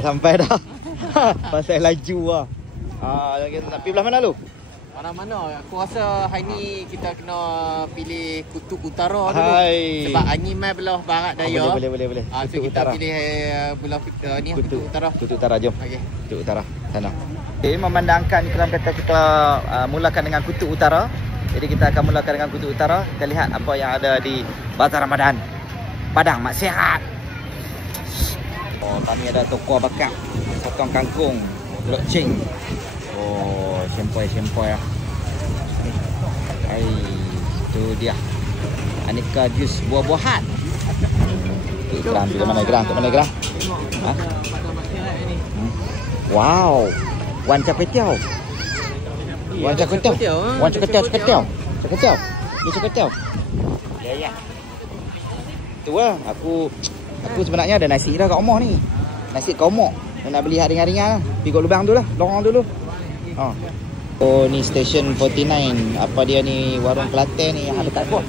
Sampai dah. Pasal laju lah. Kita nak pergi belah mana lu? Mana-mana. Aku rasa hari ni kita kena pilih kutub utara dulu. Hai. Sebab angin mai belah barat daya. Boleh. So kita pilih belah ni kutub utara. Kutub utara, jom. Okey. Kutub utara, sana. Okay, memandangkan Ikram kata kita mulakan dengan kutub utara. Jadi kita akan mulakan dengan kutub utara. Kita lihat apa yang ada di Bazar Ramadan Padang Mak Sihat. Oh, kami ada toko bakar, potong kangkung, loceng. Oh, sempoi lah. Hai, tu dia. Aneka jus buah-buahan. Ikram di mana Ikram? Kat mana Ikram? Ha? Wow. Wan Char Kway Teow. Wan Char Kway Teow. Wan Char Kway Teow. Ni Char Kway Teow. Ya. Tu lah, aku sebenarnya ada nasi dah kat rumah ni. Nasi kat rumah. Nak beli ringan-ringan lah. Pergi kat lubang tu lah, lorong dulu. Oh, ni Station 49. Apa dia ni, warung Kelantan ni yang dekat kuah.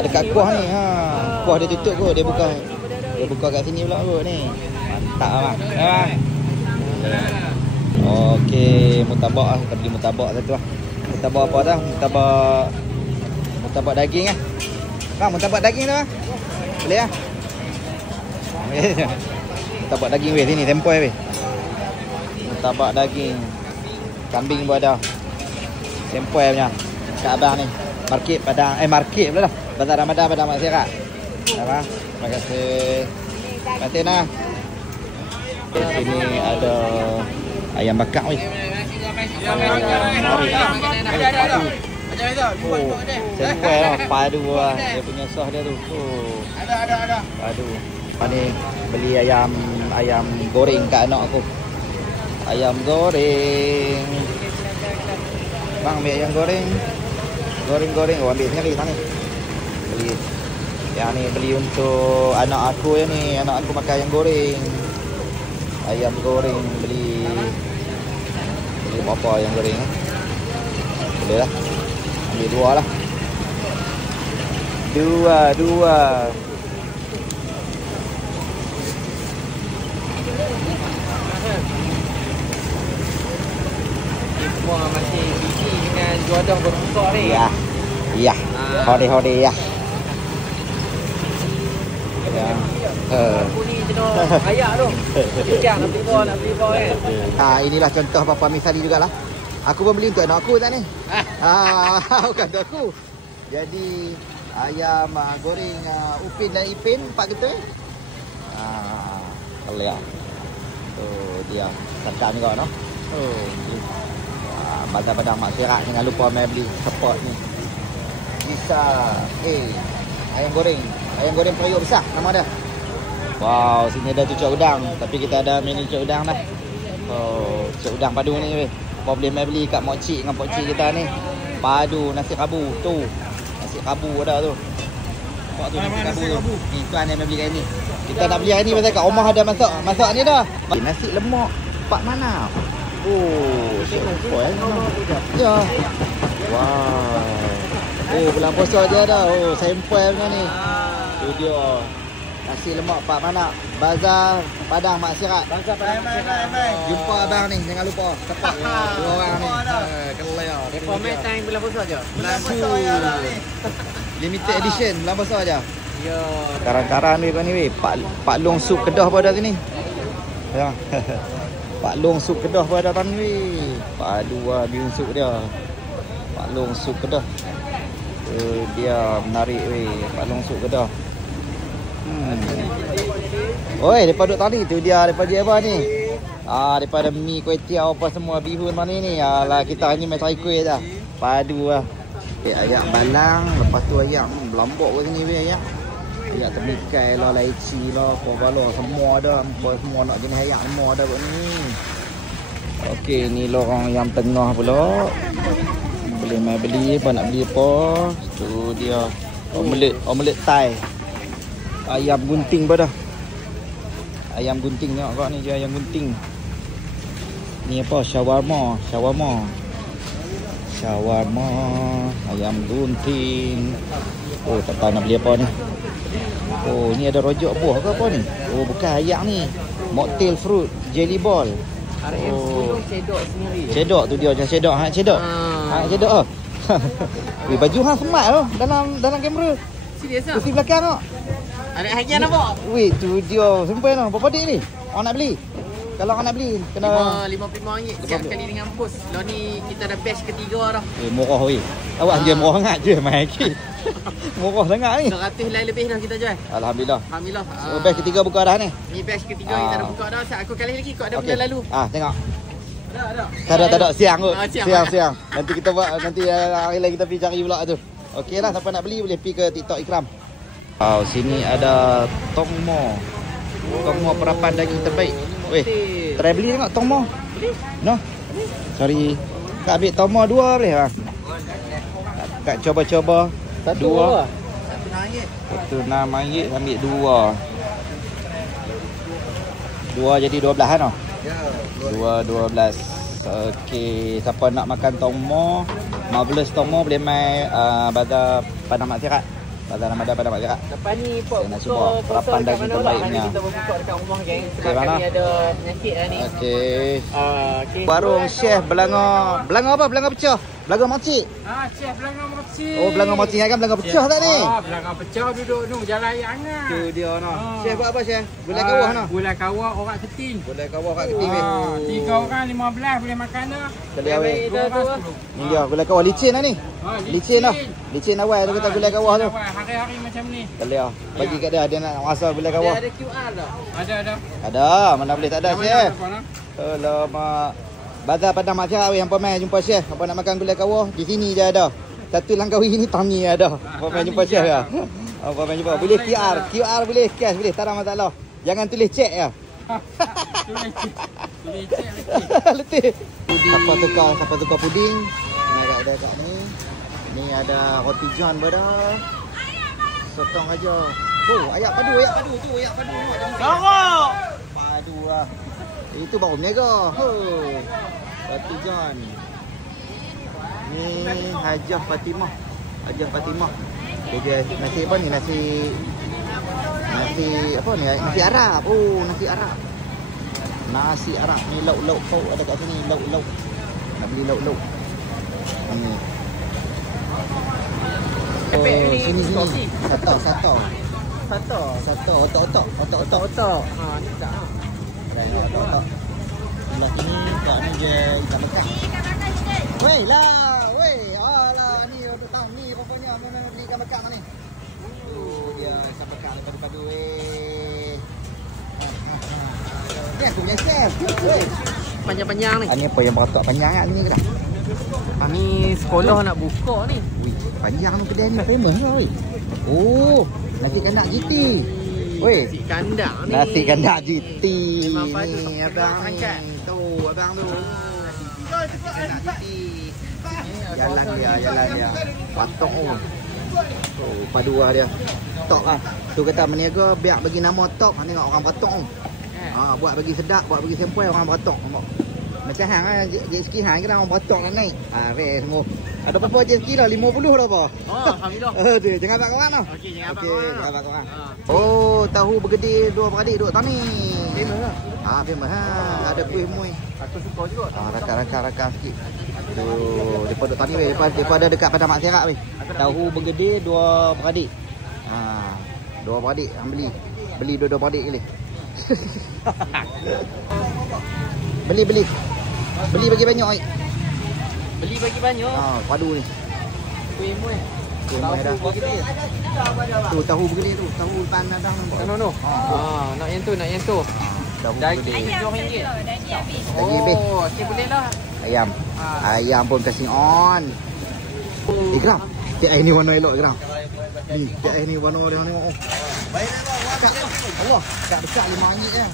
Dekat kuah ni. Kuah dia tutup kot, dia buka kat sini pula kot ni. Mantap lah bang. Okey, mutabak lah. Kita beli mutabak satu lah. Mutabak apa dah? Mutabak daging lah. Bang, mutabak daging dah. Boleh lah. Mutabak daging weh, sini tempoi weh. Mutabak daging kambing pun ada. Tempoi punya. Kat abang ni. Market Padang, market pula lah. Bazar Ramadan Padang Mak Sihat. Apa? Terima kasih. Terima kasih nah. Di sini ada ayam bakar weh. Tempoi lah, padu lah. Dia punya sos dia tu. Ada. Padu. Ni beli ayam goreng kat anak aku. Ayam goreng. Bang, ambil ayam goreng. Goreng. Oh, ambil sendiri tang ni. Beli. Yang ni beli untuk anak aku ya ni. Anak aku makan ayam goreng. Ayam goreng beli berapa ayam goreng ni? Boleh lah. Ambil dua lah. Dua. Semua masih busy dengan juadah berbuka ni. Ya. Hode ya. Aku ni jenuh ayak tu. Bincang nak beli bawah kan. Inilah contoh Bapa Misali jugalah. Aku pun beli untuk anak aku tak ni. Bukan untuk aku. Jadi ayam goreng Upin dan Ipin 4 kita ni. Kelihatan. Tu dia. Sedap ni kau no. Bazar Padang Mak Sihat, jangan lupa mai beli support ni. Bisa. Ayam goreng periuk besar nama dia. Wow, sini ada cucuk udang, tapi kita ada menu cucuk udang dah. Oh, cucuk udang padu ni weh. Kau boleh mai beli kat mak cik dengan pak cik kita ni. Padu nasi kabu tu. Nasi kabu ada tu. Nampak tu nasi kabu tu. Ni tuan yang mai beli kat ni. Kita nak beli hari ni pasal kat rumah ada masak ni dah. Nasi lemak Pak Mana. Oh, sempoi ya. Wow. Oh, bulan puasa dia dah. Oh, sempoi punya ni. Tu dia. Nasi lemak Pak Mana. Bazar Padang Mak Sihat. Bazar Padang Mak Sihat. Jumpa abang ni, jangan lupa. Cepat dua orang ni. Kelaya. Depa main time bulan puasa aja. Bulan puasa ya ni. Limited edition bulan puasa aja. Ya. Karang-karang ni ni weh. Pak Long sup Kedah pun ada sini. Ya. Pak Long sup Kedah pun ada tan ni. Padu ah biun sup dia. Pak Long sup Kedah. Dia menarik weh. Pak Long sup Kedah. Oi, daripada duk tadi tu dia daripada dia apa ni? Daripada mi kuih tiaw apa semua bihun mana ni. Alah kita ni main cari kuih dah. Padu lah. Ayak balang, lepas tu ayak berlombok kat sini weh ayak. Ayak temikai lah, laici lah, kuah semua ada. Semua nak jenis ayak semua ada kat ni. Okey, ni lorong yang tengah pula. Boleh mai beli apa nak beli apa. Tu dia omelet Thai. Ayam gunting pun dah. Ayam gunting tengok kau ni je ayam gunting. Ni apa? Shawarma. Ayam gunting. Oh, tak tahu nak beli apa ni. Oh, ni ada rojak buah ke apa ni? Oh, bukan ayak ni. Mocktail fruit, jelly ball. RM10 cedok sendiri. Cedok tu dia macam cedok. Hang cedok. Hang cedok ah. Weh, baju hang smart tu dalam kamera. Serius ah? Kursi belakang tu. Ada hakian nampak? Weh, tu dia sampai tu. Berapa dik ni? Orang nak beli? Kalau orang nak beli kena RM55 setiap kali dengan pos. Lah ni kita dah batch ketiga dah. Murah weh. Awak dia murah sangat je mai lagi. Murah sangat ni. 100 helai lebih dah kita jual. Alhamdulillah. Alhamdulillah. Batch ketiga buka dah ni. Ni batch ketiga kita dah buka dah. Aku kali lagi kau ada benda lalu. Tengok. Ada. Tak ada siang kot. Siang. Nanti kita buat nanti hari lain kita pergi cari pula tu. Okeylah, siapa nak beli boleh pergi ke TikTok Ikram. Sini ada Tongmo. Tongmo perapan daging terbaik. Weh, try beli tengok Tongmo. No. Sorry. Kak ambil Tongmo 2 boleh ah? Kak coba-coba. Dua. RM1 ambil 2. 2 jadi 12 kan? Ya. 12. Okey, siapa nak makan Tongmo, Marvelous Tongmo boleh mai Bazar Padang Mak Sirat. Bazar Ramadan Padang Mak Sirat. Lepas ni Pok nak cuba perapan daging terbaiknya. Kita buka dekat rumah geng. Sebab Okay, kami ada nasi lah ni. Okey. Okay. Warung Chef Belanga. Belanga apa? Belanga pecah. Belanga mochi. Chef Belanga Mochi. Oh, belanga mochi kan belanga pecah tak ni? Belanga pecah duduk tu jalan raya Angan. Tu dia noh. Chef buat apa chef? Gulai kawah noh. Gulai kawah orang keting. Gulai kawah kat keting weh. 3 orang 15 boleh makan dah. Kali awal. 10. Ni dia gulai kawah licin lah ni. Licin dah. Licin awal tu kata gulai kawah tu. Hari-hari macam ni. Kali ah. Bagi kat dia nak rasa gulai kawah. Ada QR tak? Ada. Ada, mana boleh tak ada chef. Alamak. Bazar Padang Mak Sirat weh, hampa mai jumpa chef. Hampa nak makan gulai kawah, di sini je ada. Satu Langkawi ni Tami ada. Hampa mai jumpa chef ya. Hampa mai jumpa. Boleh QR boleh, cash boleh, tak ada masalah. Jangan tulis cek ya. Tulis cek. Letih. Siapa tukar puding? Ni ada kat ni. Ni ada roti john berada. Sotong aja. Oh, ayak padu tu, ayak padu. Kawah. Padu lah. Itu baru mega. Roti john. Ni Hajah Fatimah. Dia nasi apa ni? Nasi apa ni? Nasi Arab. Oh, nasi Arab. Nasi Arab ni lauk-lauk kau ada kat sini, lauk-lauk. Nak beli lauk-lauk. Ni. Sini. Satu. Otak. Ni tak. Otak. Sebelah sini kat ni je ikan bakar. Weh lah. Alah ni petang ni rupanya mau nak beli ikan bakar ni. Dia ikan bakar padu-padu weh. Dia tu punya chef. Panjang-panjang ni. Ini apa yang beratak panjang kan ni ke dah? Ni sekolah nak buka ni. Wih, panjang tu kedai ni famous lah weh. Oh, nasi kandak GT. Weh, Nasi kandak ni. nasi kandak GT. Memang padu Ni tak abang ni. angkat. Tu abang tu. Kandak GT. Jalan dia. Patok tu. Oh, padu lah dia. Tok lah. Tu kata meniaga biar bagi nama tok. Tengok orang patok tu. Buat bagi sedap, buat bagi sempoi orang patok. Macam hang lah, jet ski hang kena orang patok nak naik. Rare semua. Ada berapa jet ski dah? 50 dah apa? Alhamdulillah. Tu, jangan abang kawan tau. Okey, jangan abang kawan. Oh, tahu bergedil dua beradik duduk tani. Famous lah. Famous ha. Ada kuih muih. Aku suka juga. Rakam sikit. Tu, depa duduk tani weh, daripada dekat Padang Mak Sirat weh. Tahu bergedil dua beradik. Dua beradik hang beli. Beli dua beradik kali. Beli bagi banyak ai. Beli bagi banyak. Padu ni. Kuih muih. Kuih muih dah. Tu tahu bergedil tu. Tahu depan dah nampak. No. Nak yang tu. Daging RM7. Daging habis. Okey boleh lah. Ayam pun kasih on. Ikram. Tiap air ni warna elok Ikram. Ni, tiap air ni warna dia tengok. Allah, dekat RM5 je.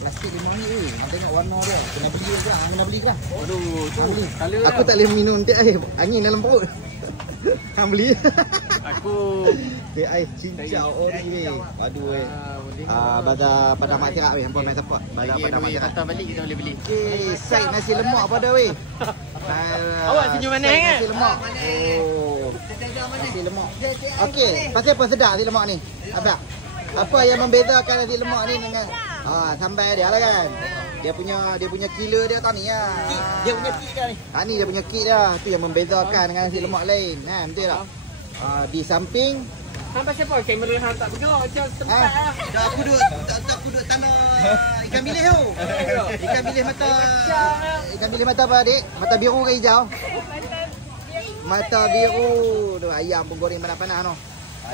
Plastik RM5 je. Nak tengok warna dia. Kena beli Ikram, kena beli Ikram. Aduh, tu color. Aku tak boleh minum tiap air. Angin dalam perut. Hang beli. Aku tiap air cincau ori weh. Aduh weh. Bazar Padang Mak Sirat weh. Hampa mai support. Bazar Padang Mak Sirat. patah balik kita boleh beli. Okey, side nasi lemak pada weh. Awak senyum mana kan? Nasi lemak. Oh. Nasi lemak. Okey, pasal apa sedap nasi lemak ni? Abang. Apa yang membezakan nasi lemak ni dengan Sambal dia lah kan. Dia punya killer dia tadi lah. Dia punya kit dah ni. Ni dia punya kit dah. Tu yang membezakan dengan nasi lemak lain. Betul tak? Di samping Hang pasal apa kamera hang tak bergerak macam tempat lah. aku duduk tanah ikan bilis tu. Ikan bilis mata apa adik? Mata biru ke hijau? Mata biru. Tu ayam pun goreng panas-panas tu.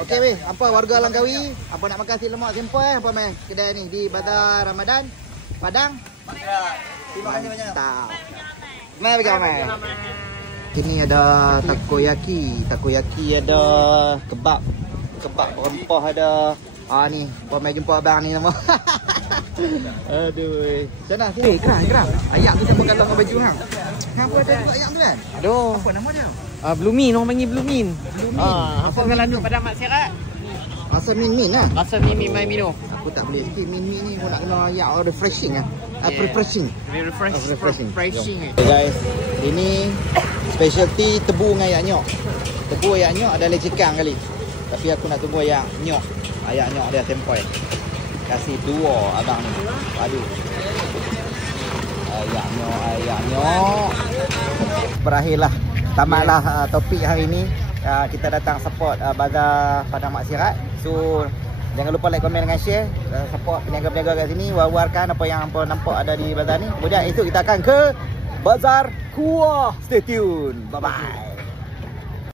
Okey weh, apa warga Langkawi? Apa nak makan nasi lemak simple apa main kedai ni di Bazar Ramadan Padang? Terima kasih banyak. Tak. Mai pergi mai. Sini ada takoyaki ada kebab rempah ada. Ni, apa mai jumpa abang ni nama. Aduh. Sana sini. Gerak. Ayam tu siapa kalau baju hang? Hang apa ada juga ayam tu kan? Aduh. Apa nama dia? Blue Min, orang panggil Blue Min. Apa Apa kalau duduk pada Mak Serat? Rasa min lah. Rasa Mimi mai minum. Aku tak boleh sikit min ni aku nak kena ayam refreshing lah. Yeah. Refreshing. Very refreshing. Okay guys, ini specialty tebu dengan ayak nyok. Tebu ayak nyok ada lecekang kali. Tapi aku nak tunggu ayak nyok. Ayak nyok dia sempoi. Kasih dua abang ni. Aduh. Ayak nyok. Berakhirlah. Tamatlah topik hari ni. Kita datang support Bazar Padang Mak Sirat. So jangan lupa like, komen dengan share. Support peniaga-peniaga kat sini. War-warkan apa yang hampa nampak ada di bazar ni. Kemudian esok kita akan ke Bazar Kuah. Stay tune. Bye-bye.